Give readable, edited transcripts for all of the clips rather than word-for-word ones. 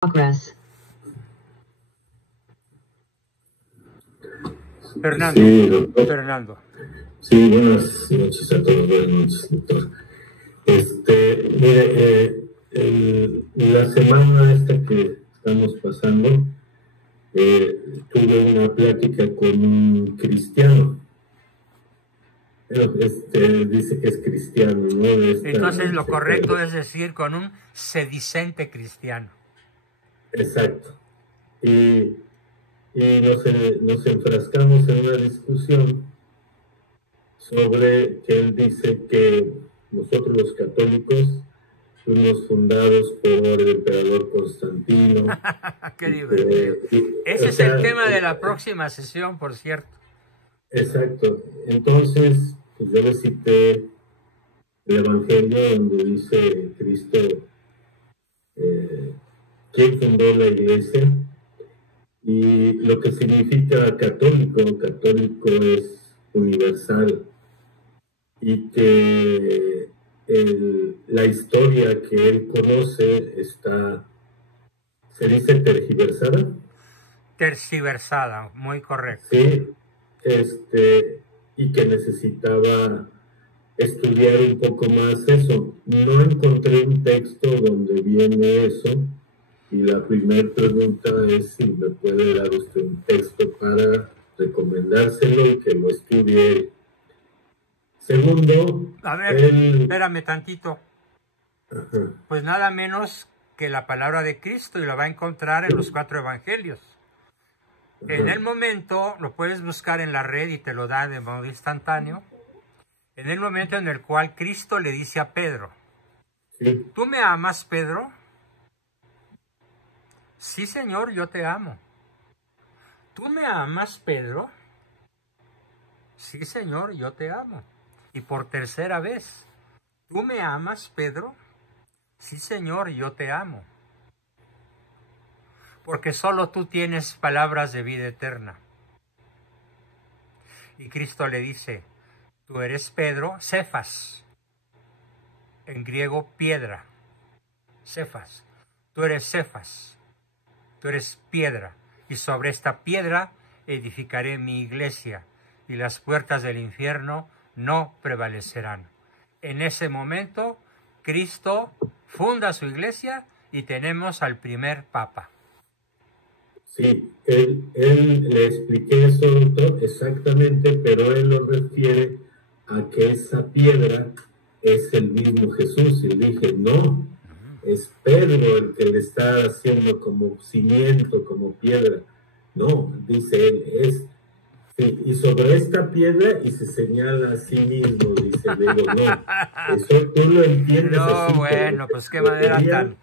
Progress. Fernando, Sí, doctor. Fernando. Sí, buenas noches a todos, buenas noches, doctor. Mire, la semana esta que estamos pasando, tuve una plática con un cristiano. Dice que es cristiano, ¿no? Entonces lo correcto es decir con un sedicente cristiano. Exacto. Y nos enfrascamos en una discusión sobre que él dice que nosotros los católicos fuimos fundados por el emperador Constantino. Qué divertido. Ese es el tema de la próxima sesión, por cierto. Exacto. Entonces, pues yo le cité el Evangelio donde dice Cristo quién fundó la iglesia y lo que significa católico. Católico es universal y que la historia que él conoce se dice tergiversada. Tergiversada, muy correcto. Sí, y que necesitaba estudiar un poco más eso. No encontré un texto donde viene eso, y la primera pregunta es si me puede dar usted un texto para recomendárselo y que lo estudie. Segundo, a ver, espérame tantito. Ajá. Pues nada menos que la palabra de Cristo, y lo va a encontrar en los 4 evangelios. Ajá. En el momento, lo puedes buscar en la red y te lo da de modo instantáneo, en el momento en el cual Cristo le dice a Pedro, Sí. ¿tú me amas, Pedro? Sí, Señor, yo te amo. ¿Tú me amas, Pedro? Sí, Señor, yo te amo. Y por tercera vez, ¿tú me amas, Pedro? Sí, Señor, yo te amo. Porque solo tú tienes palabras de vida eterna. Y Cristo le dice, tú eres Pedro, Cefas. En griego, piedra. Cefas. Tú eres Cefas. Tú eres piedra. Y sobre esta piedra edificaré mi iglesia. Y las puertas del infierno no prevalecerán. En ese momento, Cristo funda su iglesia y tenemos al primer papa. Sí, él le expliqué eso, doctor, exactamente, pero él lo refiere a que esa piedra es el mismo Jesús. Y le dije, no, es Pedro el que le está haciendo como cimiento, como piedra. No, dice él, sí, y sobre esta piedra, y se señala a sí mismo, dice, digo, no, eso tú lo entiendes no, así. bueno, pues qué manera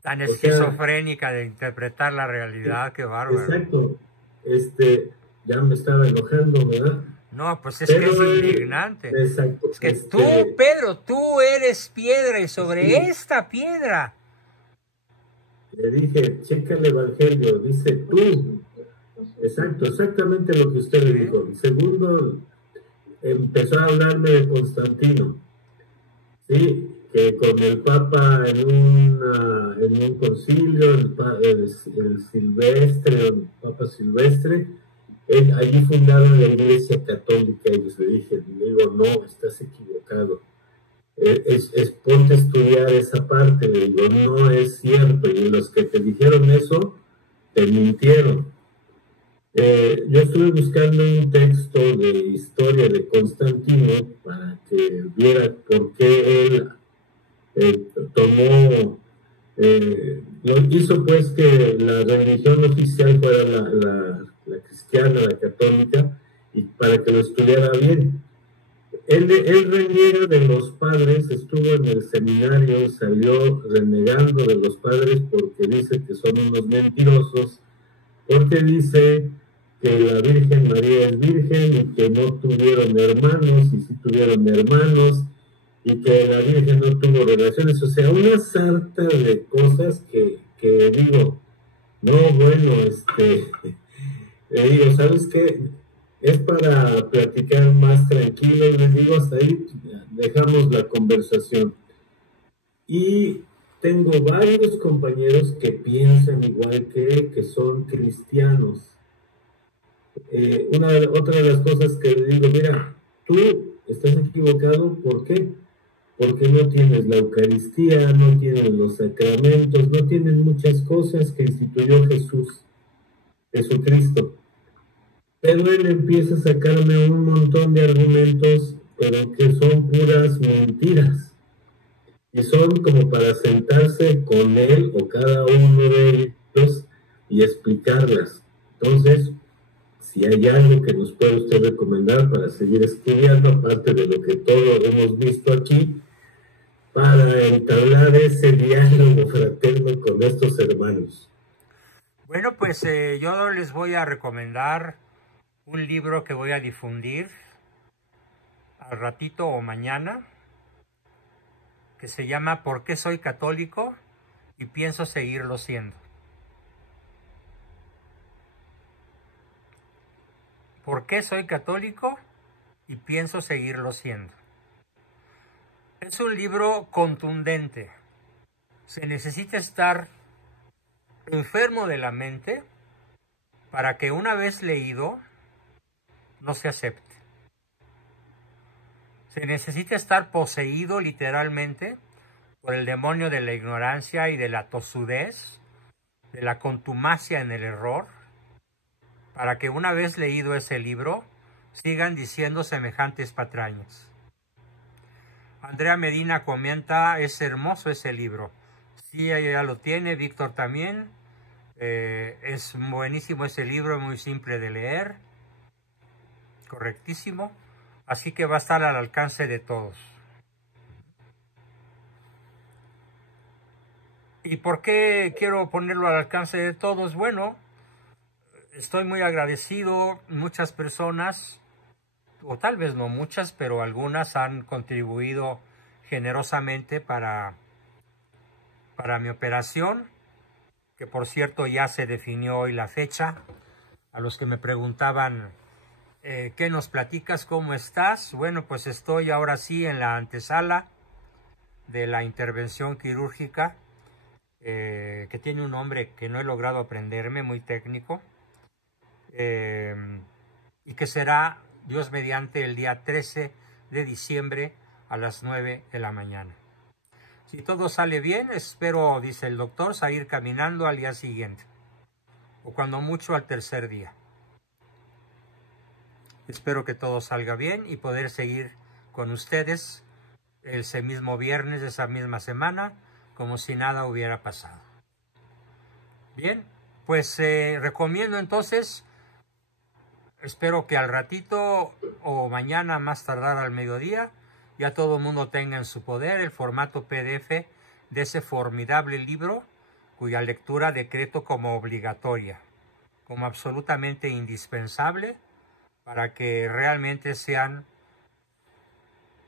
tan esquizofrénica de interpretar la realidad, qué bárbaro. Exacto, ya me estaba enojando, ¿verdad? No, pues es que es indignante. Exacto. Es que tú, Pedro, tú eres piedra y sobre esta piedra. Le dije, checa el Evangelio, dice tú. Exacto, exactamente lo que usted le dijo. Segundo, empezó a hablarme de Constantino. Sí, que con el Papa en un concilio, el Silvestre, el Papa Silvestre, allí fundaron la Iglesia Católica, y les dije, digo, no, estás equivocado. Ponte a estudiar esa parte, le digo, no es cierto, y los que te dijeron eso, te mintieron. Yo estuve buscando un texto de historia de Constantino para que viera por qué él lo hizo, pues, que la religión oficial fuera la cristiana, la católica, y para que lo estudiara bien. Él reniega de los padres, estuvo en el seminario, salió renegando de los padres porque dice que son unos mentirosos, porque dice que la Virgen María es virgen y que no tuvieron hermanos, y sí tuvieron hermanos, y que la Virgen no tuvo relaciones, o sea, una sarta de cosas que digo, no, bueno, digo, ¿sabes qué? Es para platicar más tranquilo, les digo, hasta ahí dejamos la conversación. Y tengo varios compañeros que piensan igual que él, que son cristianos. Otra de las cosas que le digo, mira, tú estás equivocado, ¿por qué? Porque no tienes la Eucaristía, no tienes los sacramentos, no tienes muchas cosas que instituyó Jesucristo. Pero él empieza a sacarme un montón de argumentos, pero que son puras mentiras. Y son como para sentarse con él o cada uno de ellos y explicarlas. Entonces, si hay algo que nos puede usted recomendar para seguir estudiando, aparte de lo que todos hemos visto aquí, para entablar ese diálogo fraterno con estos hermanos. Bueno, pues yo les voy a recomendar un libro que voy a difundir al ratito o mañana, que se llama ¿Por qué soy católico y pienso seguirlo siendo? ¿Por qué soy católico y pienso seguirlo siendo? Es un libro contundente. Se necesita estar enfermo de la mente para que una vez leído no se acepte. Se necesita estar poseído literalmente por el demonio de la ignorancia y de la tosudez, de la contumacia en el error, para que una vez leído ese libro sigan diciendo semejantes patrañas. Andrea Medina comenta, es hermoso ese libro. Sí, ella ya lo tiene, Víctor también. Es buenísimo ese libro, muy simple de leer. Correctísimo. Así que va a estar al alcance de todos. ¿Y por qué quiero ponerlo al alcance de todos? Bueno, estoy muy agradecido. Muchas personas, o tal vez no muchas, pero algunas han contribuido generosamente para mi operación, que por cierto ya se definió hoy la fecha. A los que me preguntaban, ¿qué nos platicas? ¿Cómo estás? Bueno, pues estoy ahora sí en la antesala de la intervención quirúrgica, que tiene un nombre que no he logrado aprenderme, muy técnico, y que será, Dios mediante, el día 13 de diciembre a las 9 de la mañana. Si todo sale bien, espero, dice el doctor, salir caminando al día siguiente, o cuando mucho al tercer día. Espero que todo salga bien y poder seguir con ustedes ese mismo viernes de esa misma semana, como si nada hubiera pasado. Bien, pues recomiendo entonces, espero que al ratito o mañana más tardar al mediodía, ya todo el mundo tenga en su poder el formato PDF de ese formidable libro, cuya lectura decreto como obligatoria, como absolutamente indispensable, para que realmente sean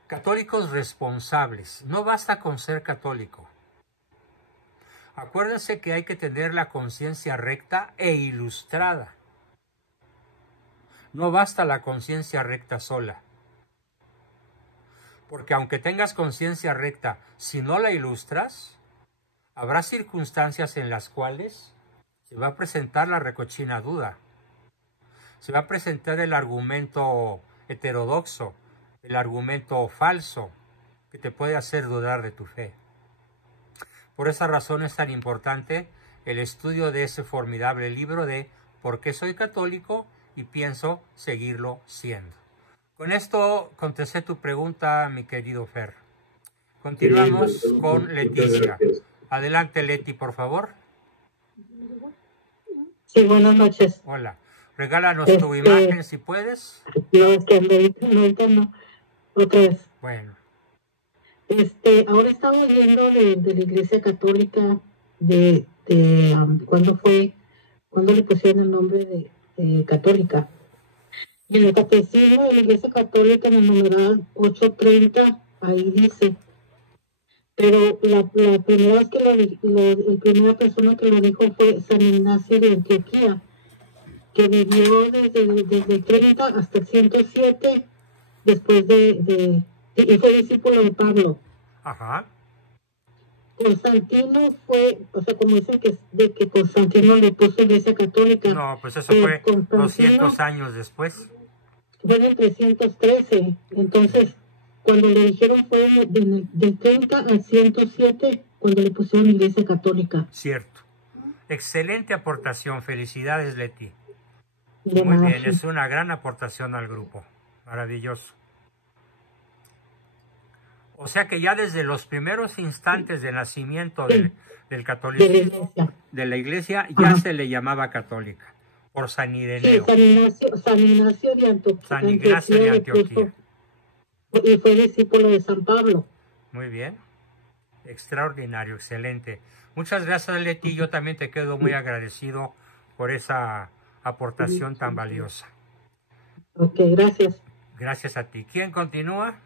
católicos responsables. No basta con ser católico. Acuérdense que hay que tener la conciencia recta e ilustrada. No basta la conciencia recta sola. Porque aunque tengas conciencia recta, si no la ilustras, habrá circunstancias en las cuales se va a presentar la recochina duda. Se va a presentar el argumento heterodoxo, el argumento falso, que te puede hacer dudar de tu fe. Por esa razón es tan importante el estudio de ese formidable libro de ¿Por qué soy católico y pienso seguirlo siendo? Con esto contesté tu pregunta, mi querido Fer. Continuamos con Leticia. Adelante, Leti, por favor. Sí, buenas noches. Hola. Regálanos tu imagen si puedes. No, es que ahorita no. Otra vez. Bueno. Ahora estaba oyendo de la Iglesia Católica, cuándo le pusieron el nombre de católica. Y en el catecismo de la Iglesia Católica, en el numeral 830, ahí dice, pero la primera vez que la primera persona que lo dijo fue San Ignacio de Antioquía, que vivió desde el 30 hasta el 107, después y fue discípulo de Pablo. Ajá. Constantino fue, o sea, como dicen que Constantino le puso iglesia católica. No, pues eso fue 200 años después. Fue en el 313. Entonces, cuando le dijeron fue del 30 al 107, cuando le pusieron iglesia católica. Cierto. Excelente aportación. Felicidades, Leti. De Muy nada. bien, es una gran aportación al grupo. Maravilloso. O sea que ya desde los primeros instantes de nacimiento del De la catolicismo, iglesia. de la iglesia, ya Ajá. se le llamaba católica, por San Sí, Ireneo. San Ignacio de Antioquía. San Ignacio de Antioquía. Y fue discípulo de San Pablo. Muy bien. Extraordinario, excelente. Muchas gracias, Leti. Yo también te quedo muy agradecido por esa aportación tan valiosa. Ok, gracias. Gracias a ti. ¿Quién continúa?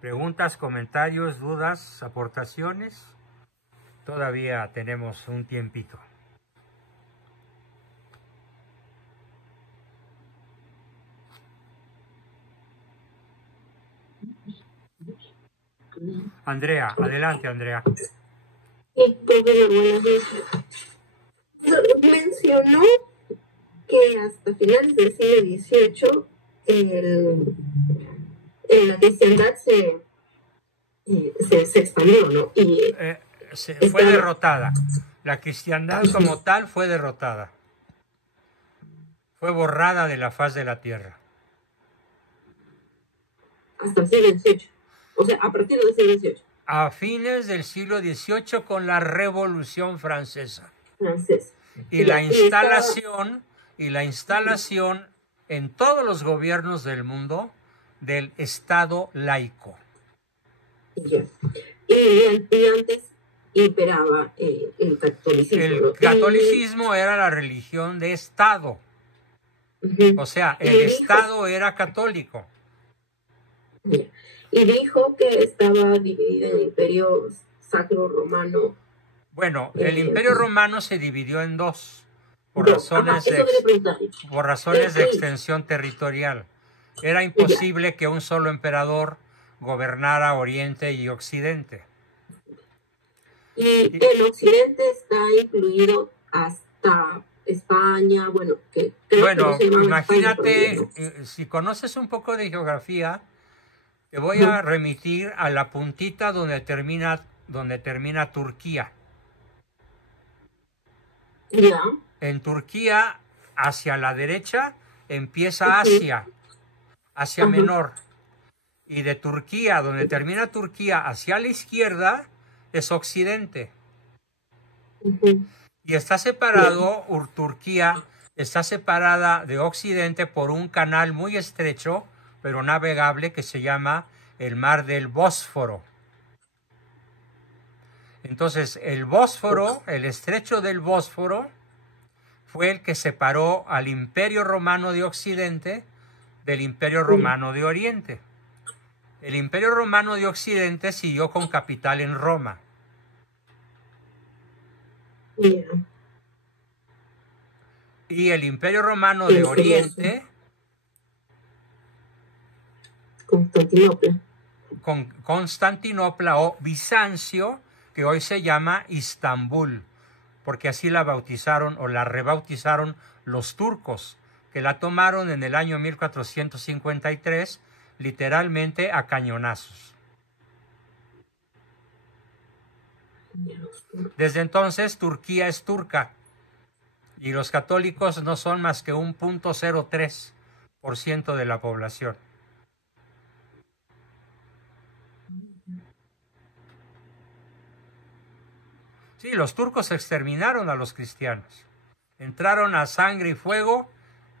¿Preguntas, comentarios, dudas, aportaciones? Todavía tenemos un tiempito. Andrea, adelante, Andrea. Y mencionó que hasta finales del siglo XVIII la cristiandad se expandió, ¿no? Y fue derrotada. La cristiandad como tal fue derrotada. Fue borrada de la faz de la tierra. Hasta el siglo XVIII. O sea, a partir del siglo XVIII. A fines del siglo XVIII con la Revolución Francesa. Y la instalación en todos los gobiernos del mundo del Estado laico. Ya. Y antes imperaba el catolicismo. El catolicismo era la religión de Estado. O sea, el Estado era católico. Y dijo que estaba dividido en el Imperio Sacro Romano. Bueno, el Imperio Romano se dividió en dos, por razones de extensión territorial. Era imposible que un solo emperador gobernara Oriente y Occidente. Y el Occidente está incluido hasta España, bueno, imagínate, España, si conoces un poco de geografía, te voy a remitir a la puntita donde termina Turquía. Ya. En Turquía, hacia la derecha, empieza Asia Menor. Y de Turquía, donde termina Turquía, hacia la izquierda, es Occidente. Y está separado, Turquía está separada de Occidente por un canal muy estrecho, pero navegable, que se llama el Mar del Bósforo. Entonces, el Bósforo, el estrecho del Bósforo, fue el que separó al Imperio Romano de Occidente del Imperio Romano de Oriente. El Imperio Romano de Occidente siguió con capital en Roma. Y el Imperio Romano de Oriente, Constantinopla o Bizancio, que hoy se llama Istambul, porque así la bautizaron o la rebautizaron los turcos, que la tomaron en el año 1453, literalmente a cañonazos. Desde entonces Turquía es turca y los católicos no son más que un 0.03% de la población. Sí, los turcos exterminaron a los cristianos. Entraron a sangre y fuego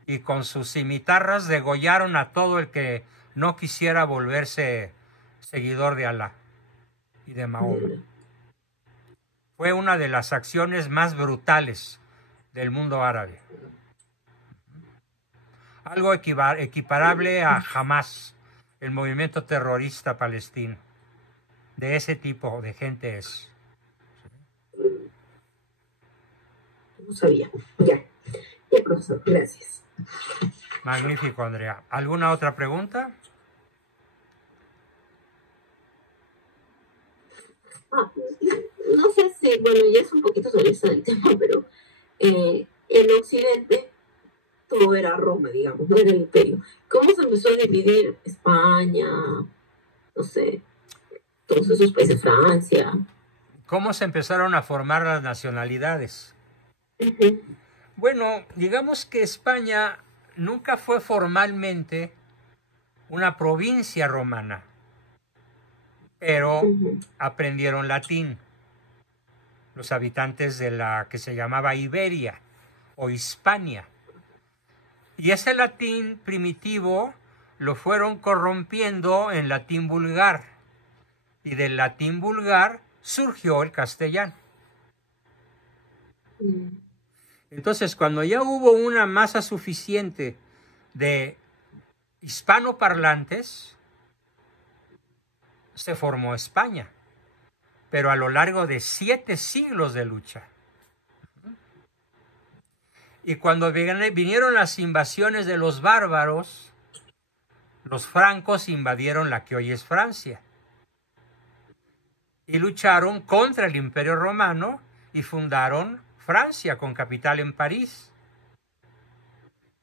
y con sus cimitarras degollaron a todo el que no quisiera volverse seguidor de Alá y de Mahoma. Fue una de las acciones más brutales del mundo árabe. Algo equiparable a Hamas, el movimiento terrorista palestino. De ese tipo de gente es. No sabía. Ya, profesor, gracias. Magnífico, Andrea. ¿Alguna otra pregunta? Ah, no sé si, bueno, ya es un poquito solista del tema, pero en Occidente todo era Roma, digamos, no era el imperio. ¿Cómo se empezó a dividir España, no sé, todos esos países, Francia? ¿Cómo se empezaron a formar las nacionalidades? Ujú, Bueno, digamos que España nunca fue formalmente una provincia romana, pero ujú, aprendieron latín los habitantes de la que se llamaba Iberia o Hispania. Y ese latín primitivo lo fueron corrompiendo en latín vulgar. Y del latín vulgar surgió el castellano. ujú, Entonces, cuando ya hubo una masa suficiente de hispanoparlantes, se formó España, pero a lo largo de 7 siglos de lucha. Y cuando vinieron las invasiones de los bárbaros, los francos invadieron la que hoy es Francia y lucharon contra el Imperio Romano y fundaron Francia con capital en París.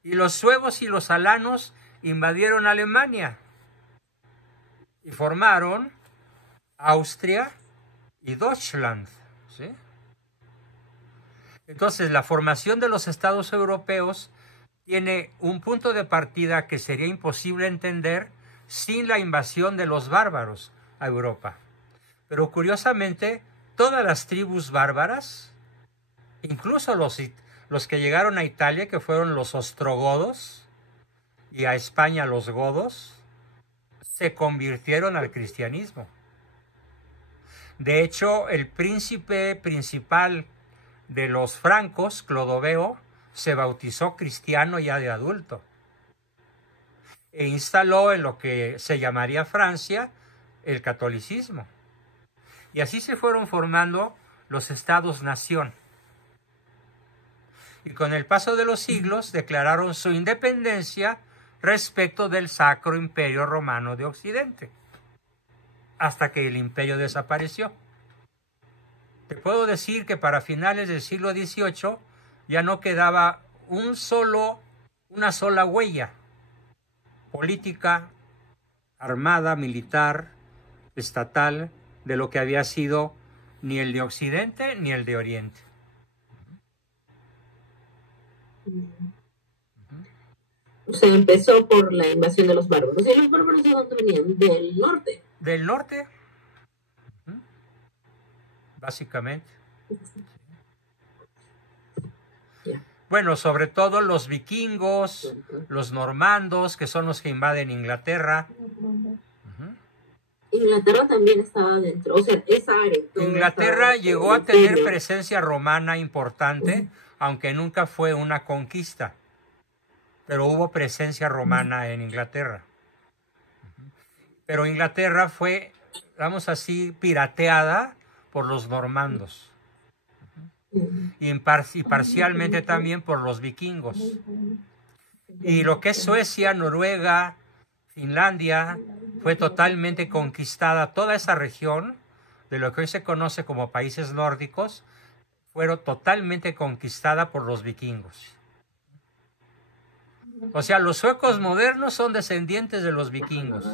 Y los suevos y los alanos invadieron Alemania y formaron Austria y Deutschland, ¿sí? Entonces, la formación de los estados europeos tiene un punto de partida que sería imposible entender sin la invasión de los bárbaros a Europa. Pero curiosamente, todas las tribus bárbaras, incluso los que llegaron a Italia, que fueron los ostrogodos, y a España los godos, se convirtieron al cristianismo. De hecho, el príncipe principal de los francos, Clodoveo, se bautizó cristiano ya de adulto e instaló en lo que se llamaría Francia el catolicismo. Y así se fueron formando los estados-nación. Y con el paso de los siglos declararon su independencia respecto del Sacro Imperio Romano de Occidente, hasta que el imperio desapareció. Te puedo decir que para finales del siglo XVIII ya no quedaba una sola huella política, armada, militar, estatal, de lo que había sido ni el de Occidente ni el de Oriente. ujú. O sea, empezó por la invasión de los bárbaros. ¿Y los bárbaros de dónde venían? Del norte. Del norte, básicamente. Ya. Bueno, sobre todo los vikingos, los normandos, que son los que invaden Inglaterra. Inglaterra también estaba dentro, o sea, esa área. Inglaterra llegó a tener presencia romana importante, aunque nunca fue una conquista, pero hubo presencia romana en Inglaterra. Pero Inglaterra fue, vamos así, pirateada por los normandos y parcialmente también por los vikingos. Y lo que es Suecia, Noruega, Finlandia, fue totalmente conquistada. Toda esa región de lo que hoy se conoce como países nórdicos fueron totalmente conquistada por los vikingos. O sea, los suecos modernos son descendientes de los vikingos.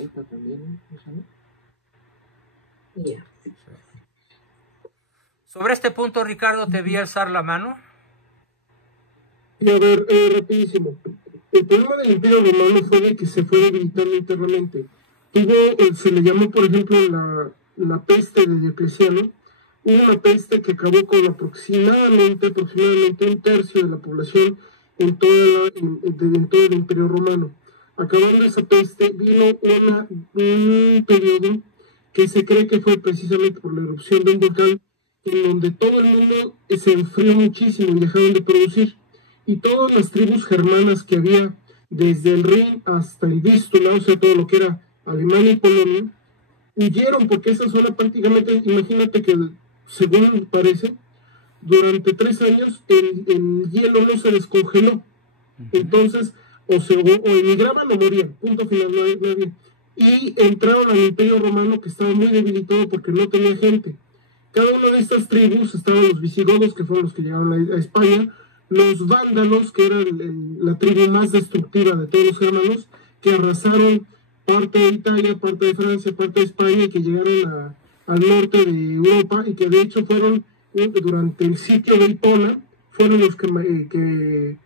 Ya. Sobre este punto, Ricardo, te vi alzar la mano. Y a ver, rapidísimo. El problema del Imperio Romano fue de que se fue debilitando internamente. Se le llamó, por ejemplo, la peste de Diocleciano. Hubo una peste que acabó con aproximadamente un tercio de la población en todo el Imperio Romano. Acabando esa peste, vino un periodo que se cree que fue precisamente por la erupción de un volcán, en donde todo el mundo se enfrió muchísimo y dejaron de producir. Y todas las tribus germanas que había, desde el Rin hasta el Vístula, o sea, todo lo que era Alemania y Polonia, huyeron porque esa zona prácticamente, imagínate que, según parece, durante 3 años el hielo no se descongeló. Entonces, o emigraban o morían, punto final, no había. Y entraron al Imperio Romano, que estaba muy debilitado porque no tenía gente. cada una de estas tribus estaban los visigodos, que fueron los que llegaron a España, los vándalos, que eran la tribu más destructiva de todos los germanos, que arrasaron parte de Italia, parte de Francia, parte de España, y que llegaron al norte de Europa, y que de hecho fueron, durante el sitio de Hipona, fueron los que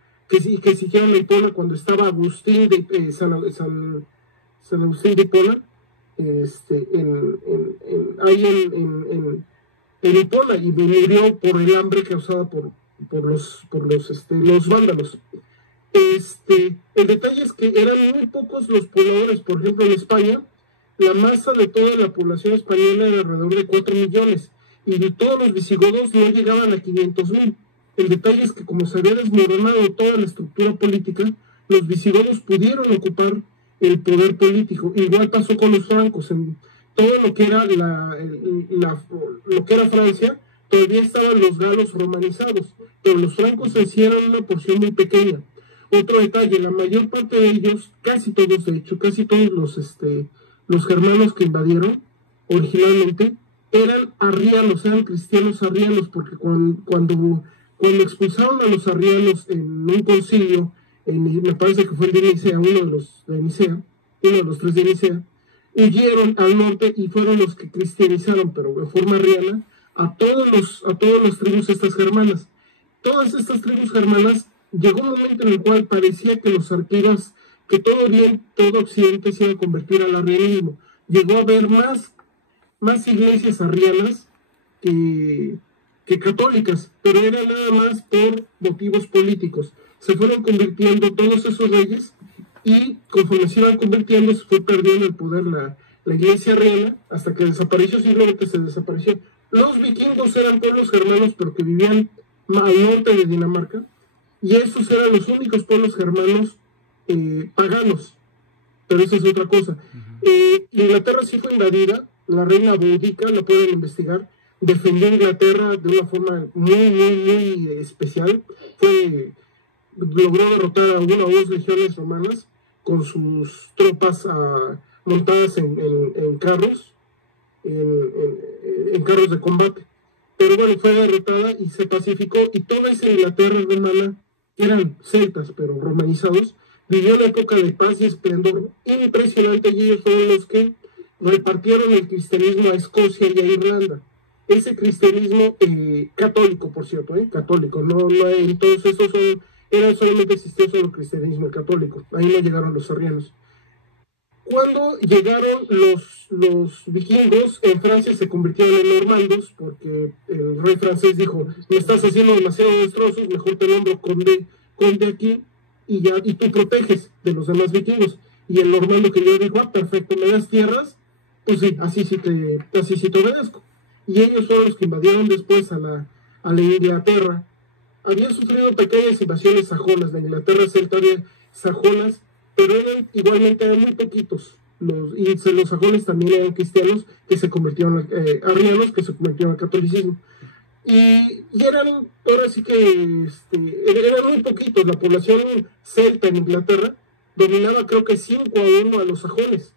siguieron a Hipona cuando estaba Agustín de San Agustín de Hipona, ahí en Hipona, y murió por el hambre causada por los vándalos. El detalle es que eran muy pocos los pobladores. Por ejemplo, en España, la masa de toda la población española era alrededor de 4 millones, y de todos los visigodos no llegaban a 500,000. El detalle es que, como se había desmoronado toda la estructura política, los visigodos pudieron ocupar el poder político. Igual pasó con los francos. En todo lo que era lo que era Francia, todavía estaban los galos romanizados, pero los francos en sí eran una porción muy pequeña. Otro detalle, la mayor parte de ellos, casi todos de hecho, casi todos los germanos que invadieron originalmente, eran arrianos, eran cristianos arrianos, porque cuando expulsaron a los arrianos en un concilio, me parece que fue el de Nicea, uno de los 3 de Nicea, huyeron al norte y fueron los que cristianizaron, pero de forma arriana, a todos los tribus estas germanas. Todas estas tribus germanas, llegó un momento en el cual parecía que los arqueros, que todo Occidente se iba a convertir al arrianismo. Llegó a haber más iglesias arrianas que católicas, pero era nada más por motivos políticos. Se fueron convirtiendo todos esos reyes, y conforme se iban convirtiendo, se fue perdiendo el poder la iglesia arriana, hasta que desapareció, simplemente se desapareció. Los vikingos eran pueblos germanos, pero que vivían al norte de Dinamarca, y esos eran los únicos pueblos germanos paganos. Pero eso es otra cosa. Inglaterra sí fue invadida. La reina Boudica, la pueden investigar, defendió a Inglaterra de una forma muy, muy, muy especial. Logró derrotar a 1 o 2 legiones romanas con sus tropas montadas en carros, en carros de combate. Pero bueno, fue derrotada y se pacificó, y toda esa Inglaterra romana, que eran celtas pero romanizados, vivió una época de paz y esplendor impresionante, y ellos fueron los que repartieron el cristianismo a Escocia y a Irlanda. Ese cristianismo católico, por cierto, católico, no entonces solamente existía solo el cristianismo católico, ahí no llegaron los arrianos. Cuando llegaron los vikingos, en Francia se convirtieron en normandos, porque el rey francés dijo: me estás haciendo demasiado destrozos, mejor te nombro conde aquí, y tú proteges de los demás vikingos. Y el normando que yo dijo: perfecto, me das tierras, pues sí, así sí te obedezco. Y ellos fueron los que invadieron después a la Inglaterra. Habían sufrido pequeñas invasiones sajonas, la Inglaterra celta había sajonas, pero igualmente eran muy poquitos. Los sajones también eran cristianos que se convirtieron arrianos, que se convirtieron al catolicismo. Y eran, ahora sí que eran muy poquitos. La población celta en Inglaterra dominaba, creo que 5-1 a los sajones.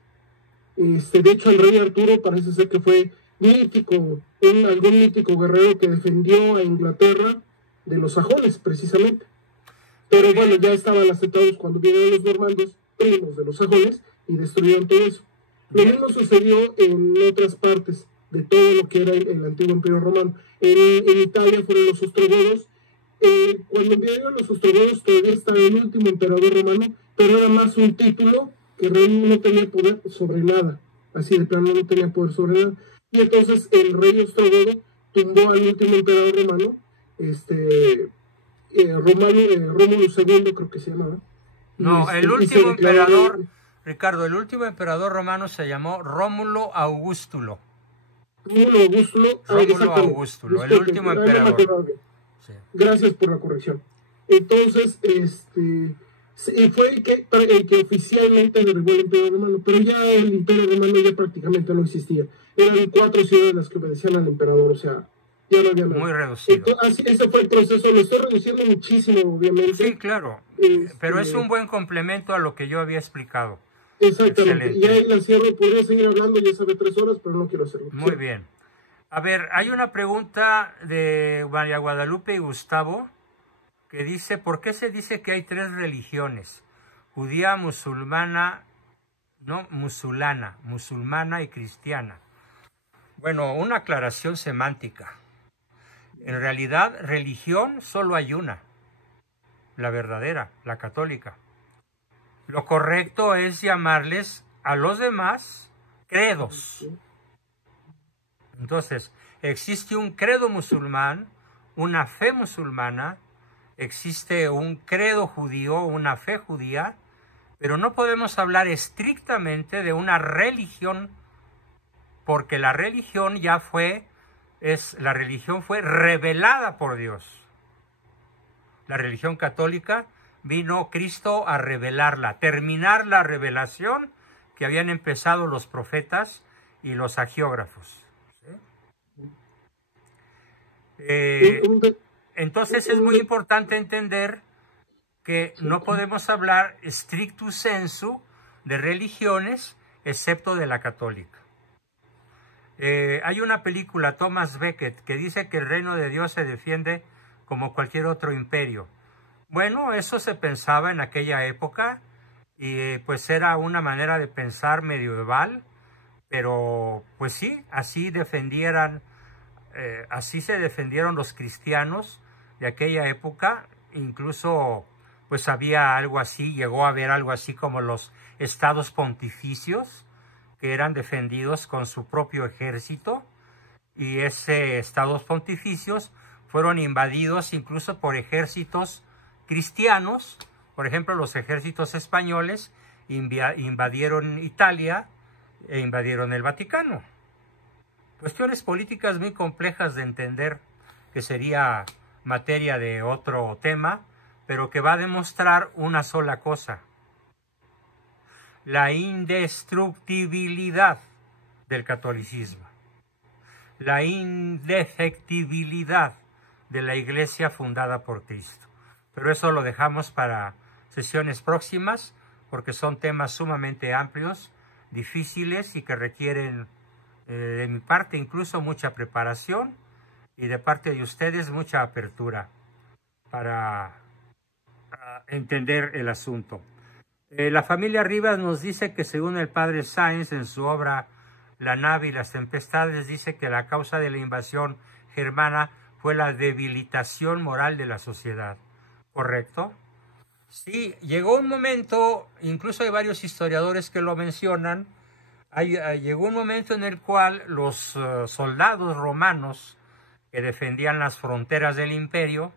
De hecho, el rey Arturo parece ser que fue mítico, algún mítico guerrero que defendió a Inglaterra de los sajones, precisamente. Pero bueno, ya estaban aceptados cuando vinieron los normandos, primos de los sajones, y destruyeron todo eso. Lo mismo sucedió en otras partes de todo lo que era el antiguo Imperio Romano. En Italia fueron los ostrogodos. Cuando vinieron los ostrogodos todavía estaba el último emperador romano, pero era más un título que realmente no tenía poder sobre nada. Así de plano, no tenía poder sobre nada. Y entonces el rey ostrogodo tumbó al último emperador romano, Rómulo II, creo que se llamaba. No, el último emperador, Ricardo, el último emperador romano se llamó Rómulo Augustulo. Rómulo Augustulo, el último emperador. Sí. Gracias por la corrección. Entonces, fue el que oficialmente derribó el Imperio Romano, pero ya el Imperio Romano ya prácticamente no existía. Eran 4 ciudades las que obedecían al emperador, o sea, ya no había nada. Muy reducido. Entonces, ese fue el proceso. Lo estoy reduciendo muchísimo, obviamente. Sí, claro, pero es un buen complemento a lo que yo había explicado. Exactamente. Excelente. Y ahí la cierro, podría seguir hablando, ya sabe 3 horas, pero no quiero hacerlo. Muy bien. A ver, hay una pregunta de María Guadalupe y Gustavo que dice, ¿por qué se dice que hay 3 religiones? Judía, musulmana y cristiana. Bueno, una aclaración semántica. En realidad, religión solo hay una, la verdadera, la católica. Lo correcto es llamarles a los demás credos. Entonces, existe un credo musulmán, una fe musulmana, existe un credo judío, una fe judía, pero no podemos hablar estrictamente de una religión, porque la religión la religión fue revelada por Dios. La religión católica vino Cristo a revelarla, terminar la revelación que habían empezado los profetas y los hagiógrafos. Entonces es muy importante entender que no podemos hablar stricto sensu de religiones excepto de la católica. Hay una película, Thomas Becket, que dice que el reino de Dios se defiende como cualquier otro imperio. Bueno, eso se pensaba en aquella época y pues era una manera de pensar medieval, pero pues sí, así se defendieron los cristianos de aquella época. Incluso pues había algo así, llegó a haber algo así como los estados pontificios que eran defendidos con su propio ejército, y esos estados pontificios fueron invadidos incluso por ejércitos cristianos. Por ejemplo, los ejércitos españoles invadieron Italia e invadieron el Vaticano. Cuestiones políticas muy complejas de entender, que sería materia de otro tema, pero que va a demostrar una sola cosa: la indestructibilidad del catolicismo, la indefectibilidad de la Iglesia fundada por Cristo. Pero eso lo dejamos para sesiones próximas, porque son temas sumamente amplios, difíciles y que requieren de mi parte incluso mucha preparación y de parte de ustedes mucha apertura para entender el asunto. La familia Rivas nos dice que según el padre Sáenz en su obra La nave y las tempestades, dice que la causa de la invasión germana fue la debilitación moral de la sociedad. ¿Correcto? Sí, llegó un momento, incluso hay varios historiadores que lo mencionan, llegó un momento en el cual los soldados romanos que defendían las fronteras del imperio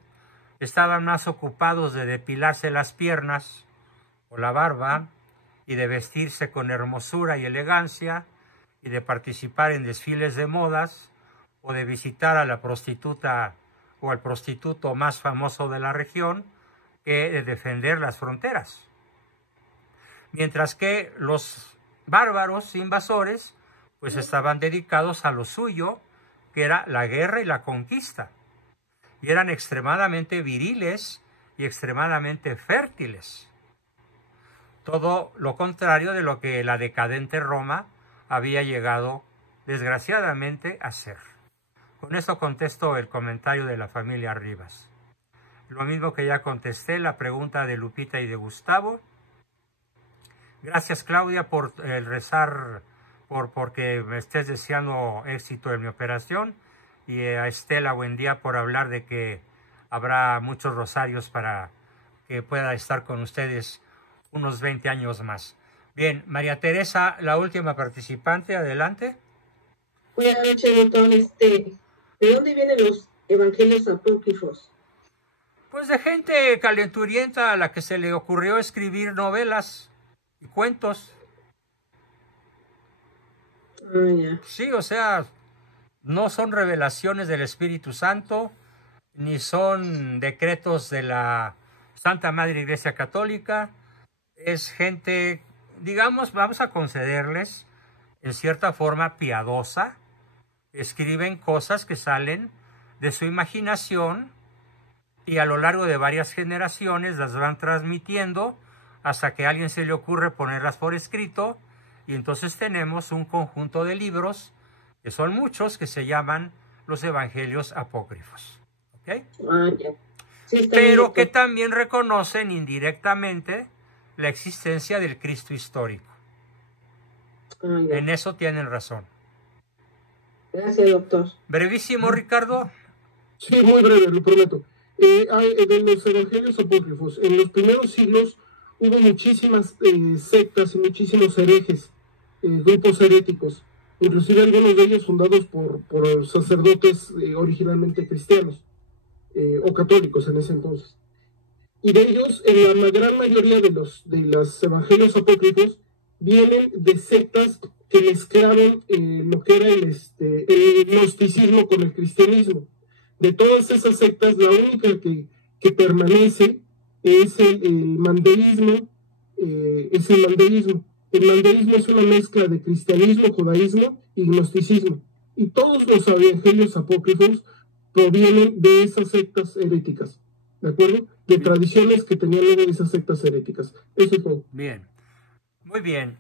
estaban más ocupados de depilarse las piernas o la barba y de vestirse con hermosura y elegancia y de participar en desfiles de modas o de visitar a la prostituta o al prostituto más famoso de la región que de defender las fronteras. Mientras que los bárbaros invasores pues estaban dedicados a lo suyo, que era la guerra y la conquista, y eran extremadamente viriles y extremadamente fértiles. Todo lo contrario de lo que la decadente Roma había llegado desgraciadamente a ser. Con eso contesto el comentario de la familia Rivas. Lo mismo que ya contesté la pregunta de Lupita y de Gustavo. Gracias, Claudia, por el rezar, porque me estés deseando éxito en mi operación. Y a Estela, buen día, por hablar de que habrá muchos rosarios para que pueda estar con ustedes unos 20 años más. Bien, María Teresa, la última participante, adelante. Buenas noches, doctor. ¿De dónde vienen los evangelios apócrifos? Pues de gente calenturienta a la que se le ocurrió escribir novelas y cuentos. Ya. Sí, o sea, no son revelaciones del Espíritu Santo, ni son decretos de la Santa Madre Iglesia Católica. Es gente, digamos, vamos a concederles, en cierta forma piadosa. Escriben cosas que salen de su imaginación y a lo largo de varias generaciones las van transmitiendo hasta que a alguien se le ocurre ponerlas por escrito, y entonces tenemos un conjunto de libros que son muchos, que se llaman los evangelios apócrifos. ¿Ok? Ah, ya. Sí, está Pero bien. que también reconocen indirectamente la existencia del Cristo histórico. Ah, ya. En eso tienen razón. Gracias, doctor. Brevísimo, Ricardo. Sí, muy breve, lo prometo. De los evangelios apócrifos, en los primeros siglos hubo muchísimas sectas y muchísimos herejes, grupos heréticos, inclusive algunos de ellos fundados por sacerdotes originalmente cristianos o católicos en ese entonces. Y de ellos, en la gran mayoría de los evangelios apócrifos, vienen de sectas que mezclaron lo que era el gnosticismo con el cristianismo. De todas esas sectas, la única que permanece es el mandeísmo. El mandeísmo es una mezcla de cristianismo, judaísmo y gnosticismo. Y todos los evangelios apócrifos provienen de esas sectas heréticas, ¿de acuerdo? De tradiciones que tenían luego esas sectas heréticas. Eso es todo. Bien. Muy bien.